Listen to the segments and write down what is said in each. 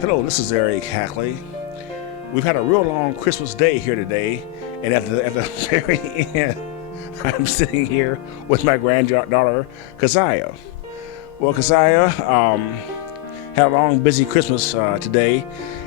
Hello, this is Eric Hackley. We've had a real long Christmas day here today, and at the very end, I'm sitting here with my granddaughter Keziah. Well, Keziah had a long, busy Christmas today.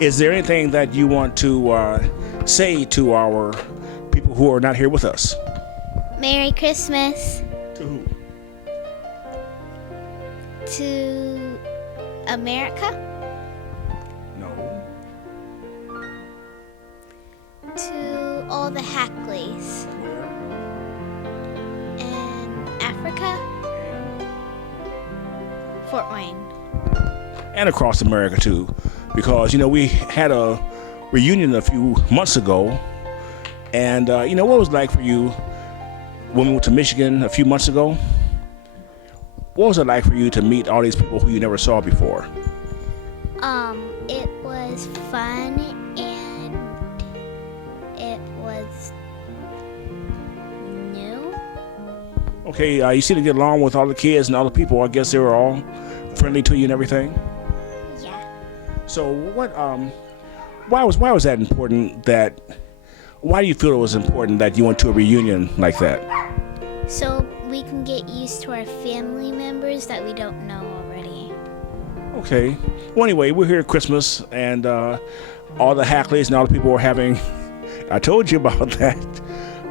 Is there anything that you want to say to our people who are not here with us? Merry Christmas. To who? To America? No. To all the Hackleys. Where? In Africa? Fort Wayne. And across America too, because we had a reunion a few months ago, and what was it like for you when we went to Michigan a few months ago? What was it like for you to meet all these people who you never saw before? It was fun, and it was new. Okay, you seem to get along with all the kids and all the people. I guess they were all friendly to you and everything. Yeah. So why was that important? Why do you feel it was important that you went to a reunion like that? So we can get used to our family members that we don't know already. Okay. Well, anyway, we're here at Christmas, and all the Hackleys and all the people are having, I told you about that,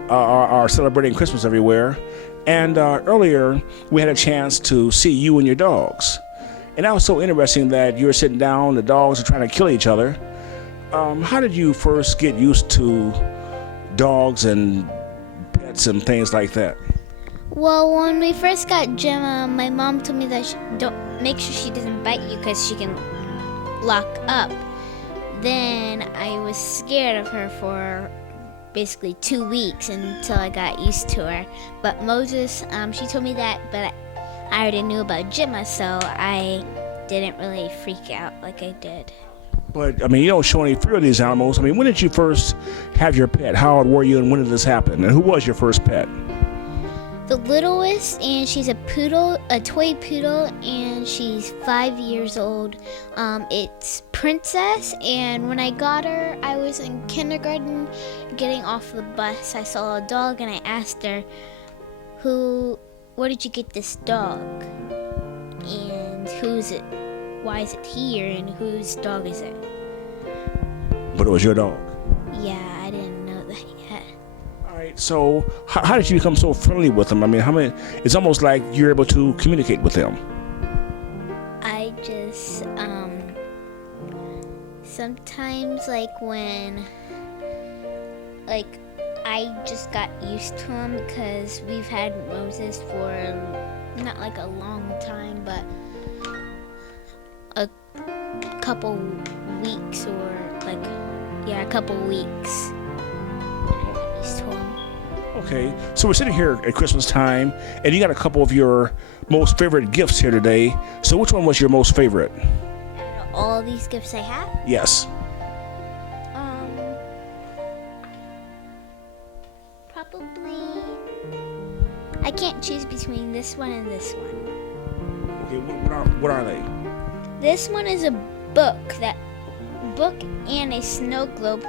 are celebrating Christmas everywhere. And earlier, we had a chance to see you and your dogs. And that was so interesting that you were sitting down, the dogs are trying to kill each other. How did you first get used to dogs and pets and things like that? Well, when we first got Gemma, my mom told me that don't make sure she doesn't bite you because she can lock up. Then I was scared of her for basically 2 weeks until I got used to her. But Moses, she told me that, but I already knew about Gemma, so I didn't really freak out like I did. But, you don't show any fear of these animals. when did you first have your pet? How old were you, and when did this happen? And who was your first pet? The littlest, and she's a poodle, a toy poodle, and she's 5 years old. It's Princess, and when I got her, I was in kindergarten getting off the bus. I saw a dog, and I asked her, where did you get this dog? And who's it? Why is it here, and whose dog is it? But it was your dog. Yeah, I didn't know that yet. All right, so how did you become so friendly with them? It's almost like you're able to communicate with them. I just, sometimes, I just got used to him because we've had Moses for not a long time, but a couple weeks a couple weeks. I got used to him. Okay, so we're sitting here at Christmas time, and you got a couple of your most favorite gifts here today. So which one was your most favorite? Out of all these gifts I have? Yes. Probably, I can't choose between this one and this one. Okay, what are they? This one is a book and a snow globe.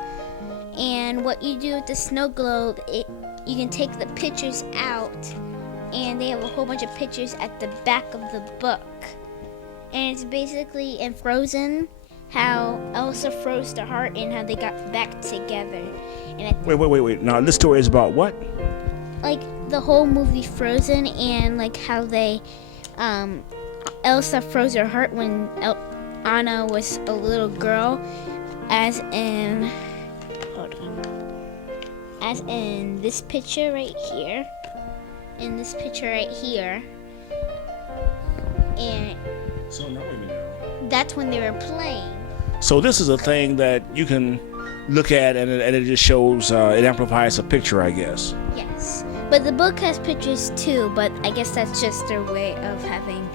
And what you do with the snow globe, you can take the pictures out, and they have a whole bunch of pictures at the back of the book. And it's basically in Frozen, how Elsa froze the heart and how they got back together. And Wait. Now, this story is about what? The whole movie Frozen, and how they, Elsa froze her heart when Anna was a little girl, as in this picture right here, and So now wait a minute now. That's when they were playing. So this is a thing that you can look at, and it just shows, it amplifies a picture, I guess. Yes, but the book has pictures too, but I guess that's just their way of having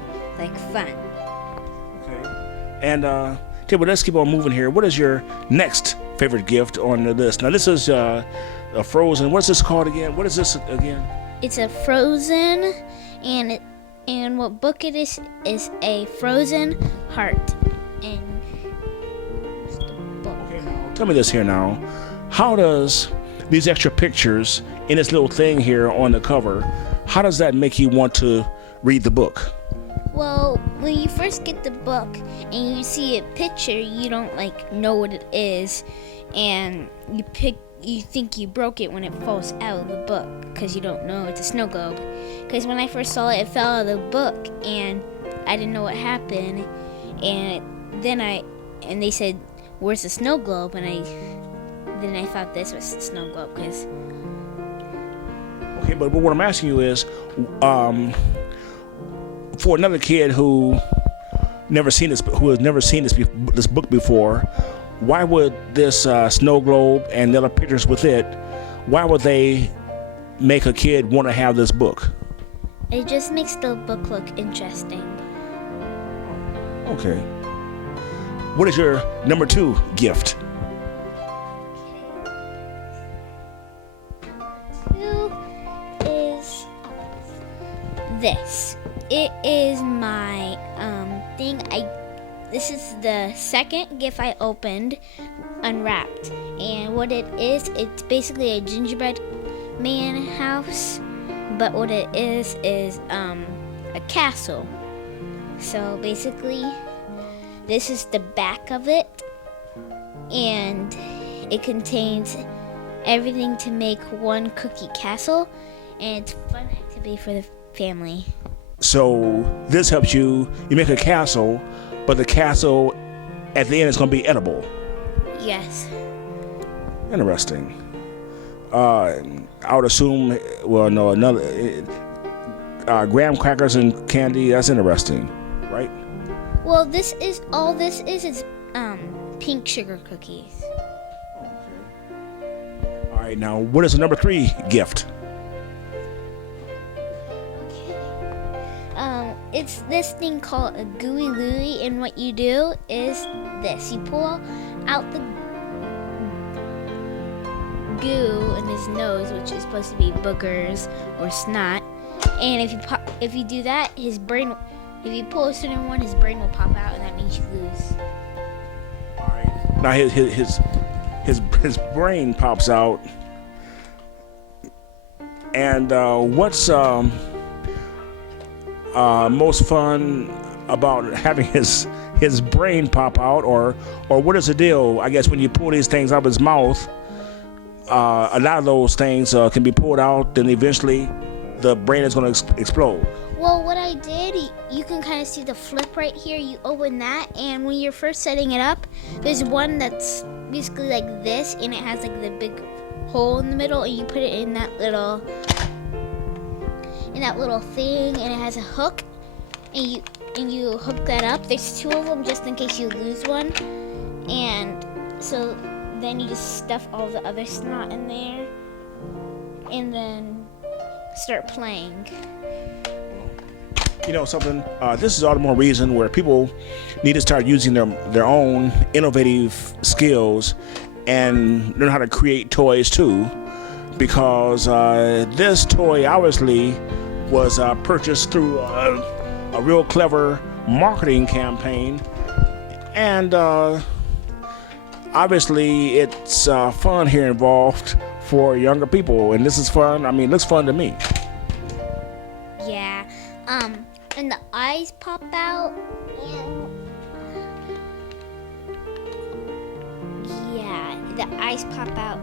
fun. Okay. And okay, well, let's keep on moving here. What is your next favorite gift on the list? Now, this is a Frozen. What's this called again? What is this again? It's a Frozen, and what book it is a Frozen heart. And tell me this here now. How does these extra pictures in this little thing here on the cover, how does that make you want to read the book? Well, when you first get the book and you see a picture, you don't know what it is, and you think you broke it when it falls out of the book because you don't know it's a snow globe. Because when I first saw it, it fell out of the book and I didn't know what happened, and then they said, "Where's the snow globe?" And I thought this was the snow globe because. Okay, but what I'm asking you is, for another kid who has never seen this book before, why would this snow globe and the other pictures with it, why would they make a kid want to have this book? It just makes the book look interesting. Okay. What is your number 2 gift? Two is this. It is my thing. This is the second gift I opened unwrapped, and what it is, it's basically a gingerbread man house, but what it is a castle. So basically, this is the back of it, and it contains everything to make one cookie castle, and it's a fun activity for the family. So this helps you make a castle, but the castle at the end is going to be edible. Yes. Interesting. I would assume, well, no, graham crackers and candy, that's interesting, right? Well, this is pink sugar cookies. Okay. All right, now what is the number 3 gift? It's this thing called a gooey louie, and what you do is this. You pull out the goo in his nose, which is supposed to be boogers or snot, and if you do that, if you pull a certain one, his brain will pop out, and that means you lose. All right. Now his brain pops out, and what's most fun about having his brain pop out, or what is the deal? I guess when you pull these things out of his mouth, a lot of those things can be pulled out, then eventually the brain is going to explode. Well, what I did, you can kind of see the flip right here. You open that, and when you're first setting it up, there's one that's basically like this, and it has the big hole in the middle, and you put it in that little thing, and it has a hook, and you hook that up. There's 2 of them just in case you lose one, and so then you just stuff all the other snot in there, and then start playing. You know something? This is all the more reason where people need to start using their own innovative skills and learn how to create toys too, because this toy obviously was purchased through a real clever marketing campaign, and obviously it's fun here involved for younger people, and this is fun. I mean, it looks fun to me. Yeah, and the eyes pop out,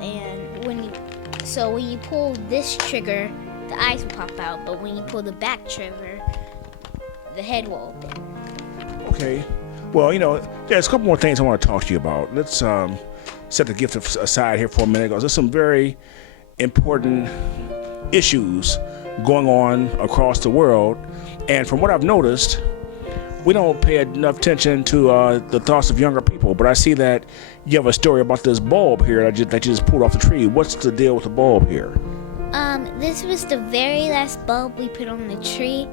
and when you pull this trigger, the eyes will pop out, but when you pull the back trigger, the head will open. Okay. Well, there's a couple more things I want to talk to you about. Let's set the gift aside here for a minute, because there's some very important issues going on across the world. And from what I've noticed, we don't pay enough attention to the thoughts of younger people. But I see that you have a story about this bulb here that you just pulled off the tree. What's the deal with the bulb here? This was the very last bulb we put on the tree,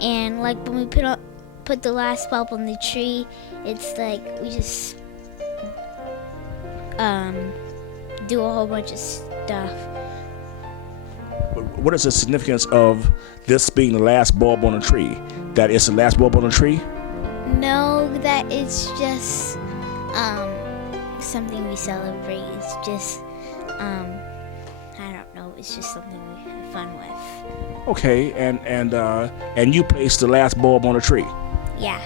and when we put the last bulb on the tree, it's we just do a whole bunch of stuff. What is the significance of this being the last bulb on the tree? That it's the last bulb on the tree? No, that it's just something we celebrate. It's just, I don't know. It's just something we have fun with. Okay, and you placed the last bulb on the tree. Yeah.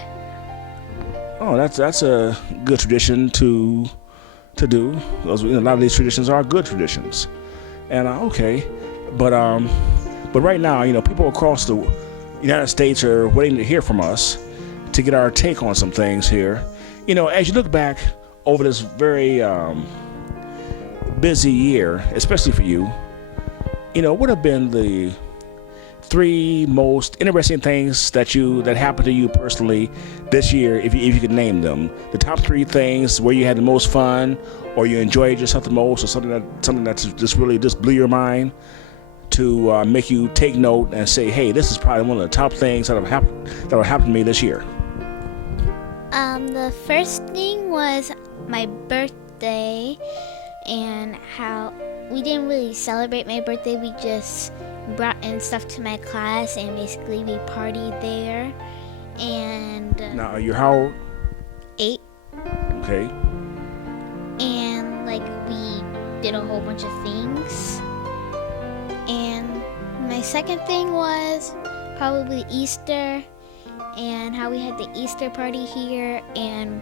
Oh, that's a good tradition to do. Those, a lot of these traditions are good traditions. And okay, but right now, people across the United States are waiting to hear from us to get our take on some things here. As you look back over this very busy year, especially for you, what have been the 3 most interesting things that happened to you personally this year, if you could name them? The top 3 things where you had the most fun, or you enjoyed yourself the most, or something that's just really just blew your mind to make you take note and say, hey, this is probably one of the top things that have happened to me this year. The first thing was my birthday, and how we didn't really celebrate my birthday. We just brought in stuff to my class, and basically we partied there. And Now, you're how old? 8. Okay. And we did a whole bunch of things. And my second thing was probably Easter, and how we had the Easter party here, and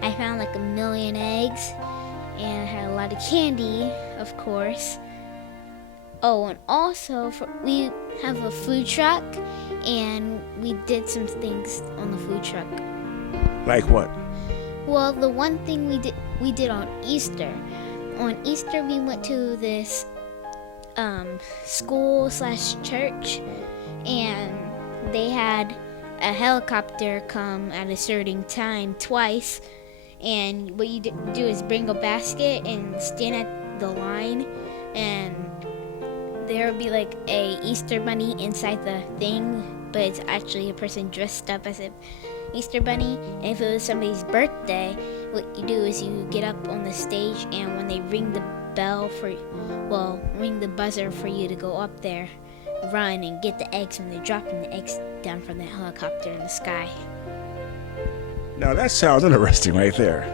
I found 1 million eggs, and I had a lot of candy, of course. Oh, and also we have a food truck, and we did some things on the food truck. Like what? Well, the one thing we did on Easter. On Easter, we went to this school/church, and they had a helicopter come at a certain time twice, and what you do is bring a basket and stand at the line, and there will be a Easter bunny inside the thing, but it's actually a person dressed up as a Easter bunny. And if it was somebody's birthday, what you do is you get up on the stage, and when they ring the buzzer for you to go up there, run and get the eggs when they're dropping the eggs down from the helicopter in the sky. Now that sounds interesting right there.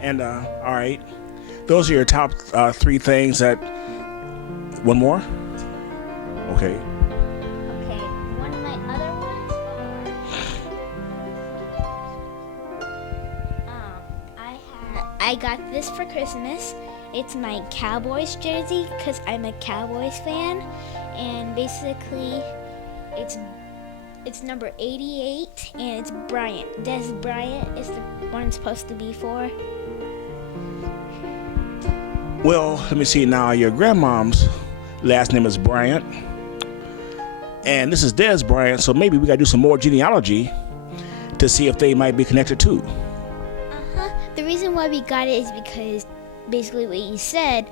And all right, those are your top 3 things. One more? Okay. Okay, one of my other ones I got this for Christmas. It's my Cowboys jersey, because I'm a Cowboys fan, and basically it's number 88, and it's Bryant. Des Bryant is the one it's supposed to be for. Well, let me see now. Your grandmom's last name is Bryant, and this is Des Bryant, so maybe we gotta do some more genealogy to see if they might be connected too. The reason why we got it is because basically what you said,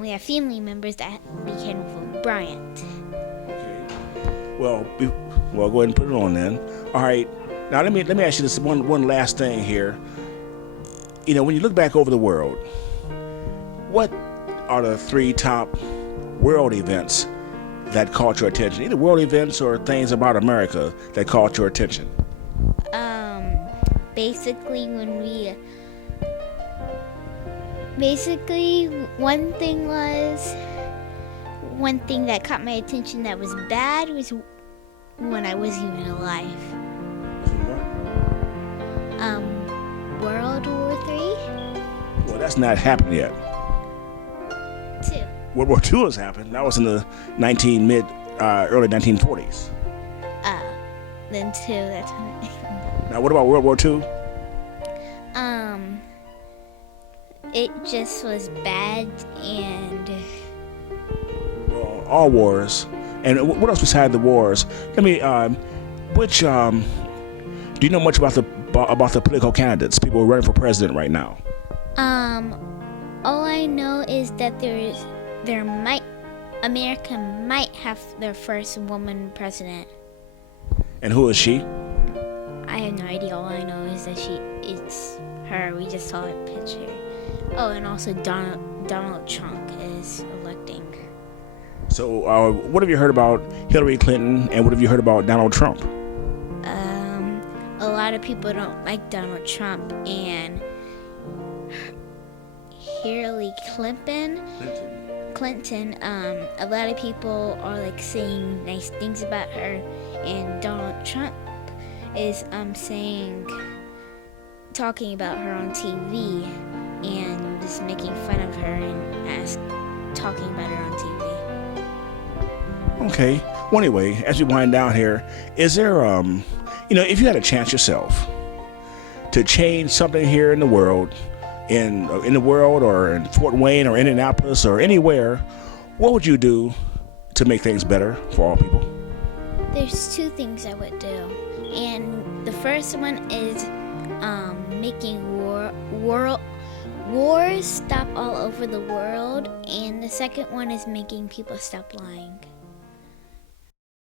we have family members that became with Bryant. Okay. Well, go ahead and put it on then. All right. Now let me ask you this one last thing here. When you look back over the world, what are the 3 top world events that caught your attention? Either world events or things about America that caught your attention. Basically, one thing that caught my attention that was bad was when I wasn't even alive. World War III. Well, that's not happened yet. 2. World War II has happened. That was in the early 1940s. Then 2. That's when. Now, what about World War II? It just was bad, and Well, all wars. And what else besides the wars? Let me. Do you know much about the political candidates, people who are running for president right now? all I know is that America might have their first woman president. And who is she? I have no idea. All I know is that it's her. We just saw a picture. Oh, and also Donald Trump is electing. So, what have you heard about Hillary Clinton, and what have you heard about Donald Trump? A lot of people don't like Donald Trump, and Hillary Clinton, a lot of people are like saying nice things about her, and Donald Trump is talking about her on TV and just making fun of her and talking about her on TV. Okay. Well, anyway, as we wind down here, is there, if you had a chance yourself to change something here in the world, in the world, or in Fort Wayne or Indianapolis or anywhere, what would you do to make things better for all people? There's two things I would do, and the first one is making wars stop all over the world, and the second one is making people stop lying.